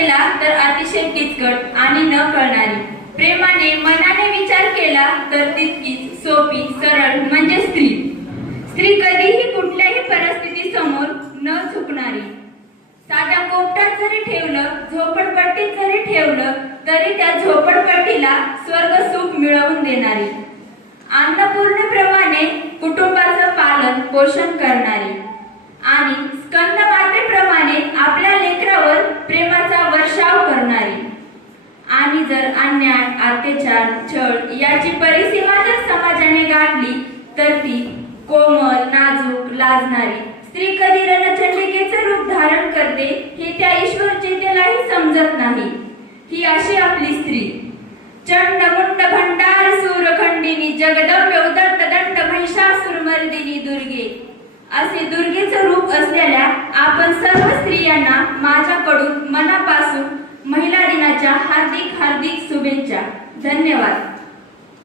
केला तर अतिशय किचकट आणि न कळणारी, प्रेमाने मनाने विचार केला तर तितकीच सोपी सरळ म्हणजे स्त्री. स्त्री कधीही कुठल्याही परिस्थिती समोर न झुकणारी. साध्या कोपऱ्यात जरी ठेवलं, झोपडपट्टीत जरी ठेवलं तरी त्या झोपडपट्टीला स्वर्ग सुख मिळवून देणारी. अन्नपूर्णेप्रमाणे कुटुंबाचं पालन पोषण करणारी आणि स्कंदमातेप्रमाणे आपल्या लेकरावर प्रेमाचा वर्षाव करणारी. आणि जर अन्याय, अत्याचार, छळ याची परिसीमा जर समाजाने गाठली तर ती कोमल, नाजूक, लाजणारी स्त्री कधी रणचंडिकेचे रूप धारण करते हे त्या ईश्वर चेतेलाही समजत नाही. ही अशी आपली स्त्री. चंड मुंड भंडार सूरखंडिनी जगदंबे उदंड दंड महिषासुरमर्दिनी दुर्गे असे दुर्गेचं रूप असलेल्या आपण सर्व स्त्रियांना माझ्याकडून मनापासून महिला दिनाच्या हार्दिक हार्दिक शुभेच्छा. धन्यवाद.